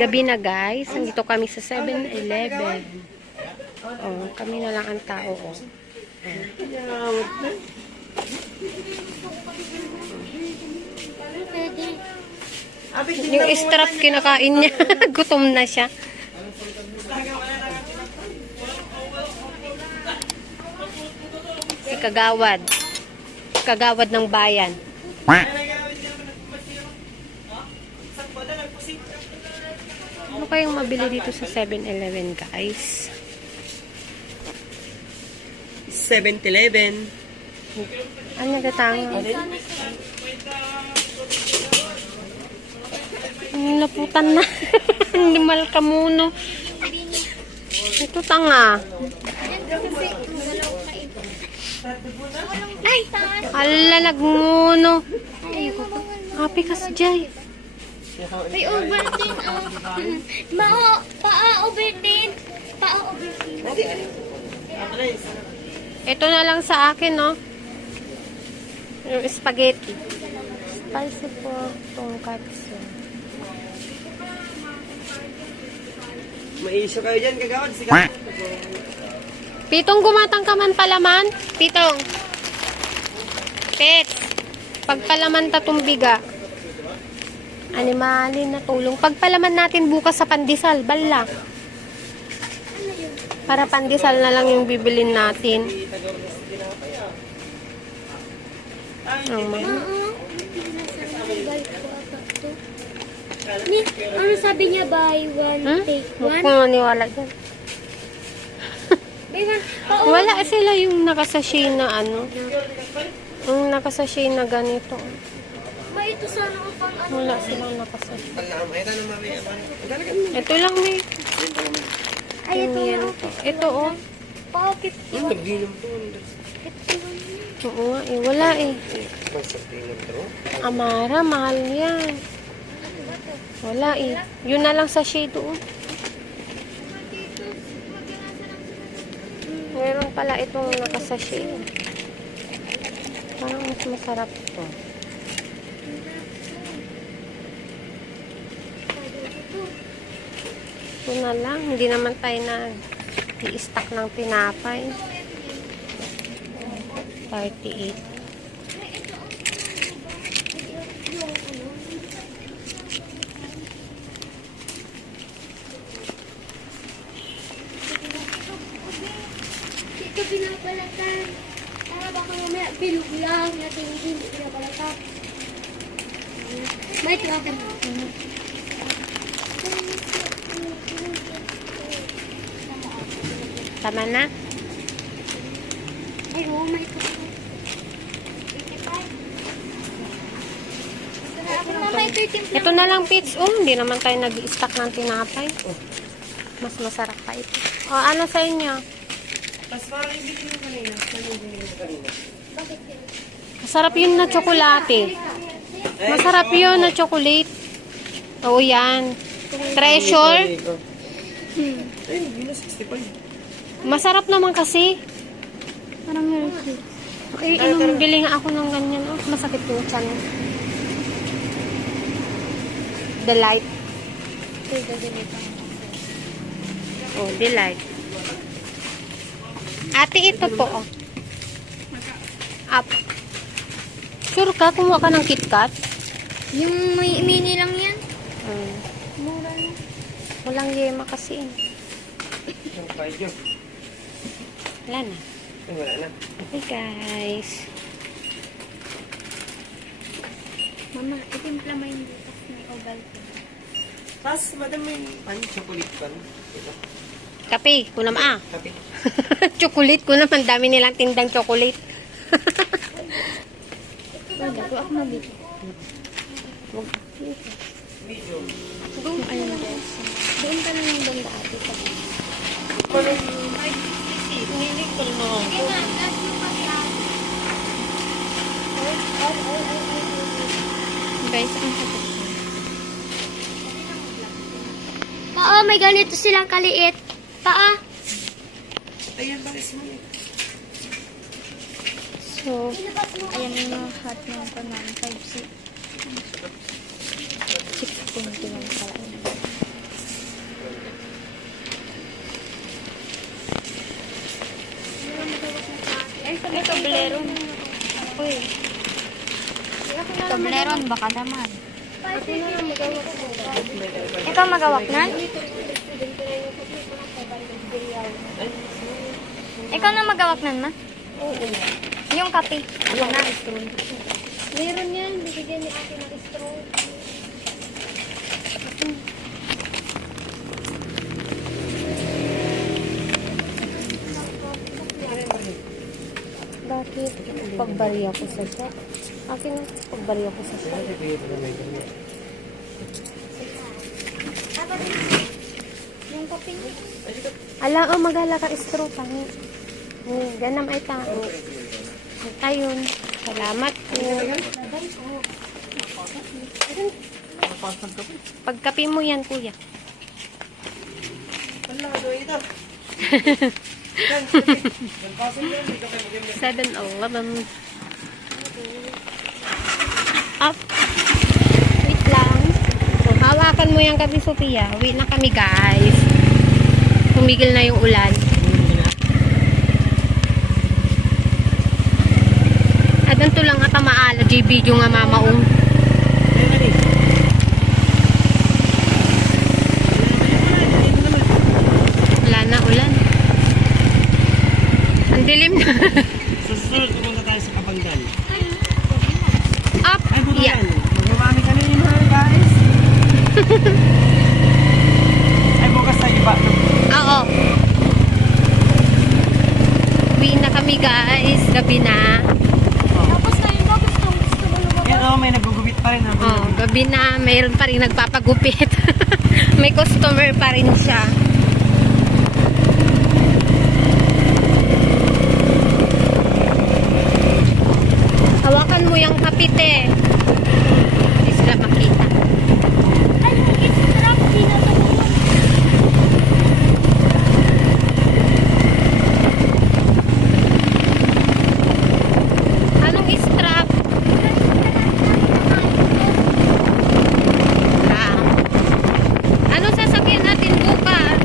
Gabi na guys, nandito kami sa 7-Eleven. Oh, kami na lang ang tao. Oh. Yung strap kinakain niya. Gutom na siya. Si Kagawad. Kagawad ng bayan. Ano kayong mabili dito sa 7-Eleven, guys? 7-Eleven. Ano nagatanga? Naputan na. Hindi mal ka muna. Ito tanga. Ay! Ala, nagmuno. Happy ka sa Jay. May overtin. Pa-overtin. Ito na lang sa akin, no? Yung spaghetti. Spicy pork tonkatsu. May issue kayo dyan, Kagawad. Sikat. Pitong gumatang ka man palaman? Pitong. Pet. Pagpalaman tatong biga. Animalin na tulong. Pagpalaman natin bukas sa pandesal. Bala. Para pandesal na lang yung bibilin natin. Ano sabi niya, buy one, take Huwag one? ko maniwala dyan. Buy one. Wala sila yung nakasashay na ano. Yung nakasashay na ganito. May ito sana ako pang ano. Wala silang nakasashay. Ito na mamaya. Ito lang may. Ay, ito Yan na. to. Ito oh. Pa-50. Nagdinom to. Oo nga eh. Wala eh. Amara, mahal yan. Wala eh. Yun na lang sa shade doon. Meron pala itong nakasashay. Parang mas masarap ito. Ito na lang. Hindi naman tayo i-stack ng tinapay. 38. Ito pinabalatan. Baka mamaya bilog lang natin hindi pinabalatan. May travel na. Tama na? Ay, oo, may ito. Ito na lang, Pits. Oh, hindi naman tayo nag-i-stack ng tinapay. Mas masarap pa ito. O, ano sa inyo? Mas parang yung binili mo kanina. Masarap yun na tsokolate. Masarap yun na chocolate. Oo, yan. Treasure. Ay, hindi na 65. Masarap naman kasi. Parang healthy. Ay, bili nga ako ng ganyan. Oh, masakit yung tiyan. Delight. Oh, delight. Ate, ito po. Oh. Up. Sure ka? Kumuha ka ng KitKat? Yung may mini lang yan. Mura na. Walang yema kasi. Yung kayo. Wala na. Ay, wala na. Okay, guys. Mama, itimpla mo yung butas may oval ko. Tapos, madam, may chocolate pan. Ito. Kape, kunam Kape. Chocolate ko naman. Dami nilang tindang chocolate. Dago ako mabili. Medium. Doon, ayun guys. Doon ka na yung banda ate. Guys, ang sakit. Oo, may ganito silang kaliit. Paa. Ayan, balis mo yun. So, Ayan yung hot ng paman. 5-6. 6.21 pala. May Toblerone. Uy. Toblerone, baka naman. Ikaw magawak na? Ikaw na magawak na, ma? Oo. Yung kape. Ako na, straw. Meron yan. Bibigyan ni ate ng straw. Bakit? Pagbariya ko sa shop. Akin, pagbariya ko sa shop. Yung kape niya. Ala, oh, magala ka straw pa. Ganam ay tao. Ayun. Salamat po. Pagkape mo yan, kuya. 7-Eleven. Up. Wait lang. So, hawakan mo yan kami, Sophia. Wait na kami, guys. Tumigil na yung ulan. Ganito lang ata maala, JB yung nga mamaong. Wala na ulan. Ang dilim na. Susunod, pupunta tayo sa Kapanggan. Up! Ay, buto Yeah. yan. Magmamami kami ni mga guys. Ay, bukas tayo iba. Oo. Uwi na kami, guys. Gabi na. Tapos na yun ba? Gusto mo na ba? Yan o, may nagugupit pa rin. Oh, gabi na. Mayroon pa rin nagpapagupit. May customer pa rin siya. Hawakan mo yung kapite. Hindi sila makita. Ay, yung extra. Pinatulungan. Anong strap? Ah. Ano sasakyan natin bukas?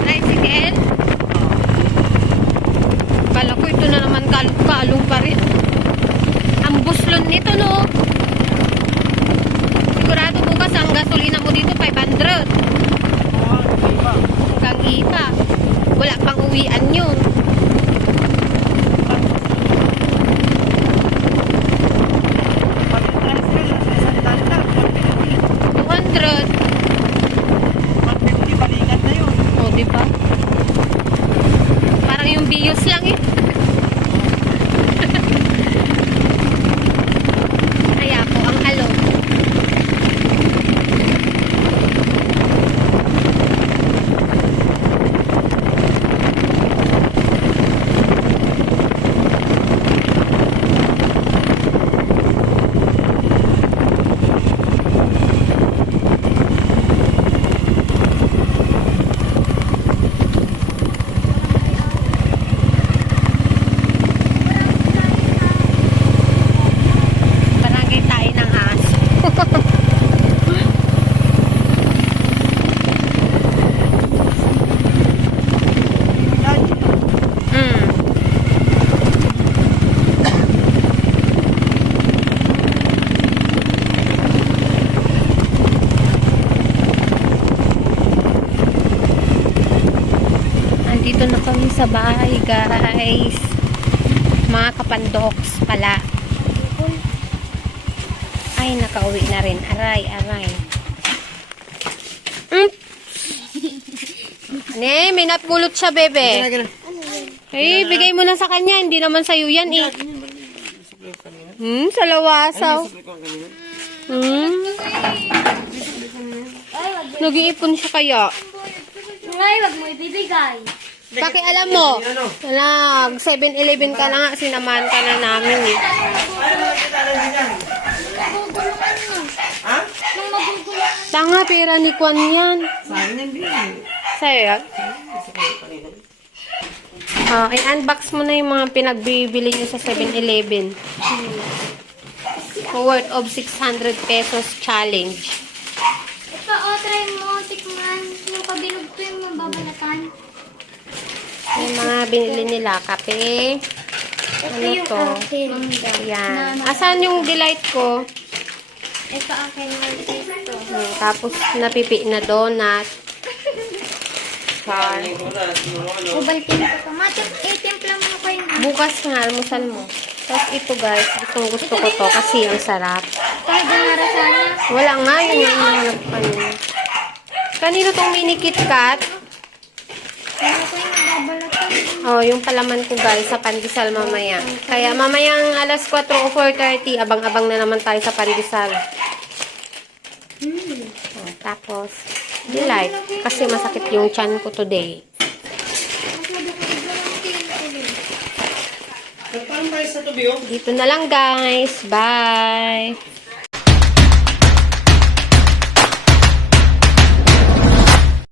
Tricycle? Kala ko ito na naman kalong pa rin. Ang buslon nito, no? Sigurado bukas ang gasolina mo dito 500. Hanggang iba. Wala pang uwian yun. Pag yung transfer, sa dali lang. 200. 150, balikan na yun. O, diba? Parang yung bios lang eh. Kaya po, ang alok. Barangay tayo ng aso. Mm. Andito na kami sa bahay, guys. Mga kapandoks pala. Ay, nakauwi na rin. Aray, aray. Ne, may napulot siya, bebe. Eh, bigay mo na sa kanya. Hindi naman sa'yo yan, eh. Sa lawasaw. Nag-iipon siya kaya. Ngay, wag mo ibibigay. Bakit alam mo? Nag 7-Eleven ka na nga. Sinamahan ka na namin, eh. Magugulukan mo. Ha? Nung magugulukan. Tanga, pera ni Kwan yan. Sa akin yan din. Sa'yo yan? Oh, i-unbox mo na yung mga pinagbibili niyo sa 7-Eleven. Worth of 600 pesos challenge. Ito, try mo, tikman. Yung kabilog ko yung mababalatan. Yung mga binili nila, kape. Ito Ano yung to? akin. Ayan. Asan yung delight ko? Ito akin ng ito. Tapos, napipi na donut. Char. Ubaltin ko ito. Matik, timpla mo ko yung Bukas nga, almusal mo. Tapos ito guys, gusto ko to kasi ang sarap. kahit dinara sana. Wala nga, yun nga yung hanap ko kanina. Kanino tong mini KitKat? Ano ko yung nababalatan. Oh, yung palaman ko guys sa pandesal mamaya. Kaya mamayang alas 4 o 4:30, abang-abang na naman tayo sa pandesal. Oh, tapos, delight. Kasi masakit yung chan ko today. Mas madukod lang ang tingin. Nagpaano tayo sa tubi, oh? Dito na lang guys. Bye!